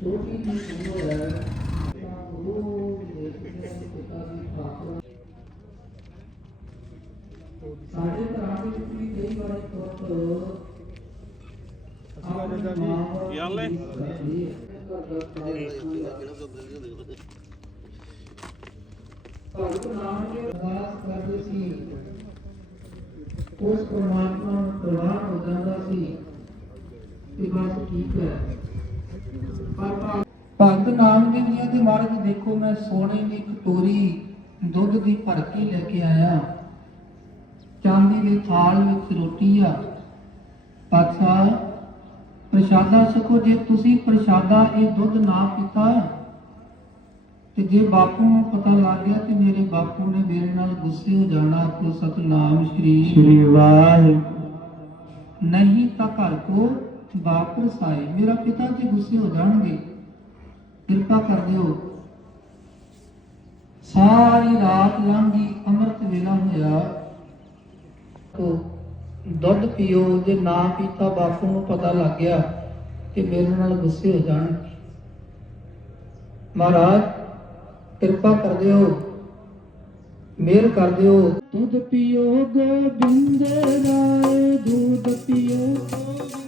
ਛੋਟੀ ਜਿਹੀ ਉਮਰ ਹੈ ਤਾਂ ਗੁਰੂ ਦੇ ਪਿਤਾ ਦੀ ਪ੍ਰਾਪਤ ਸਾਡੇ ਘਰਾਂ ਦੇ ਵਿੱਚ ਵੀ ਕਈ ਵਾਰ ਪੁੱਤ ਕੀ ਹਾਲ ਹੈ ਭਗਤ ਨਾਮ ਦੇ ਅਰਦਾਸ ਕਰਦੇ ਸੀ ਉਸ ਪਰਮਾਤਮਾ ਨੂੰ ਪ੍ਰਵਾਨ ਹੋ ਜਾਂਦਾ ਸੀ ਕਿ ਬਸ ਠੀਕ ਹੈ ਪਰ ਭਗ- ਭਗਤ ਨਾਮਦੇਵ ਜੀ ਦੇ ਮਹਾਰਾਜ ਦੇਖੋ ਮੈਂ ਸੋਨੇ ਦੀ ਕਟੋਰੀ ਦੁੱਧ ਦੀ ਭਰ ਕੇ ਲੈ ਕੇ ਆਇਆ। ਚਾਂਦੀ ਦੇ ਥਾਲ ਵਿੱਚ ਰੋਟੀ ਆ। ਪਾਤਸ਼ਾਹ ਪ੍ਰਸ਼ਾਦਾ ਸਕੋ ਜੇ ਤੁਸੀਂ ਪ੍ਰਸ਼ਾਦਾ ਇਹ ਦੁੱਧ ਨਾ ਪੀਤਾ ਤੇ ਜੇ ਬਾਪੂ ਨੂੰ ਪਤਾ ਲੱਗ ਗਿਆ ਤੇ ਮੇਰੇ ਬਾਪੂ ਨੇ ਮੇਰੇ ਨਾਲ ਗੁੱਸੇ ਹੋ ਜਾਣਾ ਕੋ ਸਤਨਾਮ ਸ਼੍ਰੀ ਸ਼੍ਰੀ ਵਾਹਿਗੁਰੂ। ਨਹੀਂ ਤਾਂ ਘਰ ਕੋ ਬਾਪ ਆਏ। ਮੇਰਾ ਪਿਤਾ ਜੀ ਗੁੱਸੇ ਹੋ ਜਾਣਗੇ। ਕਿਰਪਾ ਕਰ ਦਿਓ। ਸਾਰੀ ਰਾਤ ਲੰਘੀ ਅੰਮ੍ਰਿਤ ਵੇਲਾ ਹੋਇਆ। ਤੋ ਦੁੱਧ ਪੀਓ ਜੇ ਨਾ ਪੀਤਾ ਬਾਪੂ ਨੂੰ ਪਤਾ ਲੱਗ ਗਿਆ ਕਿ ਮੇਰੇ ਨਾਲ ਗੁੱਸੇ ਹੋ ਜਾਣ। ਮਹਾਰਾਜ, ਕਿਰਪਾ ਕਰ ਦਿਓ। ਮਿਹਰ ਕਰ ਦਿਓ। ਦੁੱਧ ਪੀਓ ਗੋਬਿੰਦ ਰਾਏ, ਦੁੱਧ ਪੀਓ ਗੋਬਿੰਦ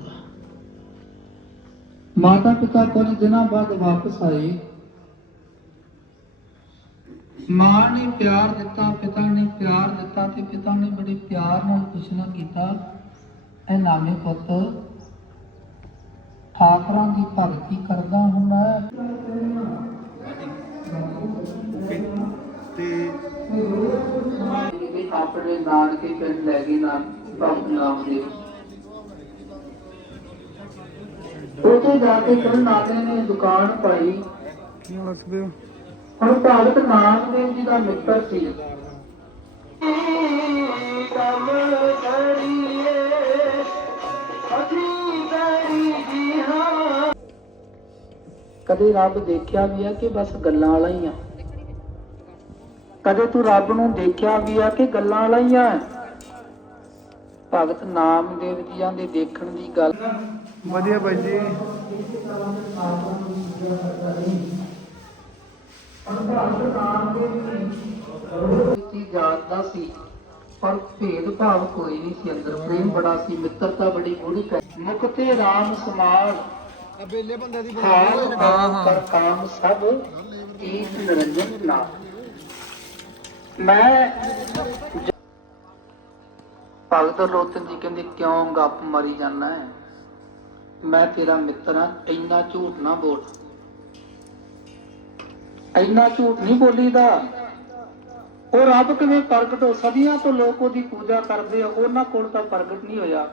ਮਾਤਾ ਪਿਤਾ ਕੁਝ ਦਿਨਾਂ ਬਾਅਦ ਵਾਪਸ ਆਏ। ਮਾਂ ਨੇ ਪਿਆਰ ਦਿੱਤਾ ਪਿਤਾ ਨੇ ਪਿਆਰ ਦਿੱਤਾ ਤੇ ਪਿਤਾ ਨੇ ਬੜੇ ਪਿਆਰ ਨਾਲ ਪੁੱਛਣਾ ਕੀਤਾ। ਇਹ ਨਾਮੇ ਪੁੱਤ ਠਾਕਰਾਂ ਦੀ ਭਗਤੀ ਕਰਦਾ ਹੁੰਦਾ ਹੈ ਤੇ ਆਪਣੇ ਨਾਨਕੇ ਪਿੰਡ ਲੈ ਗਏ ਨਾਮ ਦੇ। ਉੱਥੇ ਜਾ ਕੇ ਕਰਨ ਨਾਲੇ ਨੇ ਦੁਕਾਨ ਪਾਈ। ਹੁਣ ਭਗਤ ਨਾਮਦੇਵ ਜੀ ਦਾ ਮਿੱਤਰ ਸੀ। ਕਮ ਕਰੀਏ ਅਜੀ ਕਰੀ ਜੀ ਹਾਂ ਕਦੇ ਰੱਬ ਦੇਖਿਆ ਵੀ ਆ ਕਿ ਬਸ ਗੱਲਾਂ ਵਾਲਾ ਹੀ ਆ। ਕਦੇ ਤੂੰ ਰੱਬ ਨੂੰ ਦੇਖਿਆ ਵੀ ਆ ਕਿ ਗੱਲਾਂ ਵਾਲਾ ਹੀ ਆ। ਭਗਤ ਨਾਮਦੇਵ ਜੀਆਂ ਦੇ ਦੇਖਣ ਦੀ ਗੱਲ ਵਧੀਆ ਬਾਈ ਜੀ। ਕੀਤੀ ਜਾਣਦਾ ਸੀ ਪਰ ਭੇਦ ਭਾਵ ਕੋਈ ਨਹੀਂ ਸੀ ਅੰਦਰ। ਪ੍ਰੇਮ ਬੜਾ ਸੀ ਮਿੱਤਰਤਾ ਬੜੀ ਗੂੜੀ ਮੁਖ ਤੇ RAM ਸਮਾਨ ਬੇਲੇ ਬੰਦੇ ਦੀ ਪਰ ਕਾਮ ਸਭ ਈਸ਼ ਨਿਰੰਜਨ ਨਾਮ। ਮੈਂ ਭਗਤ ਲੋਤਨ ਜੀ ਕਹਿੰਦੇ ਕਿਉਂ ਗੱਪ ਮਾਰੀ ਜਾਂਦਾ ਹੈ? ਮੈਂ ਤੇਰਾ ਮਿੱਤਰ ਹਾਂ, ਇੰਨਾ ਝੂਠ ਨਾ ਬੋਲ। ਇੰਨਾ ਝੂਠ ਨਹੀਂ ਬੋਲੀਦਾ। ਉਹ ਰੱਬ ਕਿਵੇਂ ਪ੍ਰਗਟ ਹੋ? ਸਦੀਆਂ ਤੋਂ ਲੋਕ ਉਹਦੀ ਪੂਜਾ ਕਰਦੇ ਆ, ਉਹਨਾਂ ਕੋਲ ਤਾਂ ਪ੍ਰਗਟ ਨਹੀਂ ਹੋਇਆ।